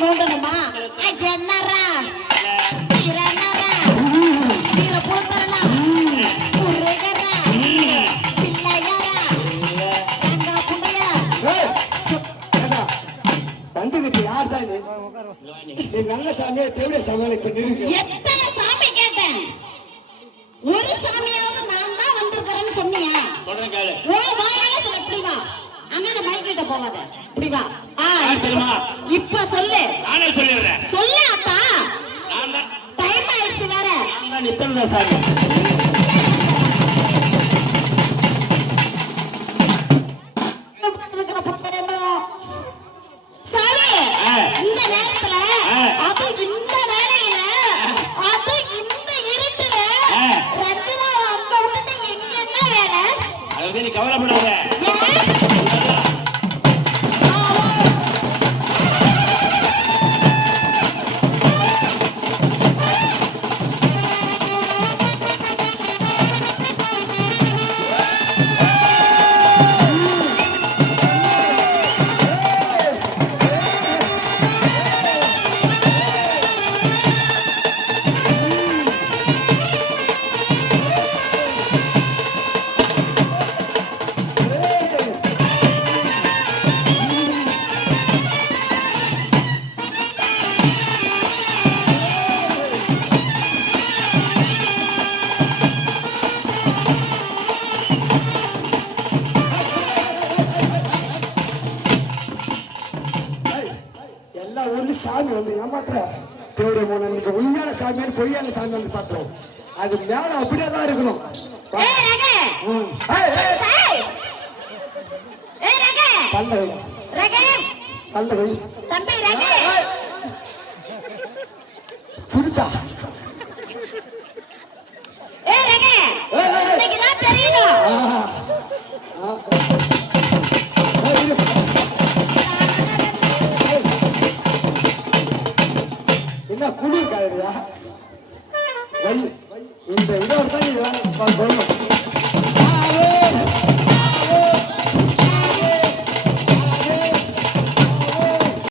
நோண்டணுமா ஜன்னரா இரனரா வீர புலத்தரனா உரேகரா பிள்ளையாரா அங்க புண்டையா வந்துகிட்டு யார் தான் நீ நல்ல சாமியை தேவடைய சாமியை இப்ப நிறுத்தி எத்தனை சாமி கேட்டேன் ஒரு சாமியாவது நான் தான் வந்திருக்கிறேன்னு சொன்னியா ஓ வாயால சொல்ல இப்படி வா அண்ணன் மைக்கிட்ட போவாத இப்படி வா இப்ப சொல்லு நானே சொல்லிடுறேன் சொல்லு அத்தா டைம் ஆயிடுச்சு வேற நான் நித்தனதா சாமி சாமி இந்த நேரத்துல அது இந்த வேலையில அது இந்த இருட்டுல ரஞ்சனா அங்க விட்டுட்டு எங்க என்ன வேலை அதை நீ கவலைப்படாத சாமி வந்து ஏமாத்துற தேவடைய மோன நீங்க உண்மையான சாமியான பொய்யான சாமி வந்து பார்த்தோம் அது மேல அப்படியே தான் இருக்கணும் சுருட்டா என்ன குளிர் காலையா இந்த இதோட தான் நீ வேலை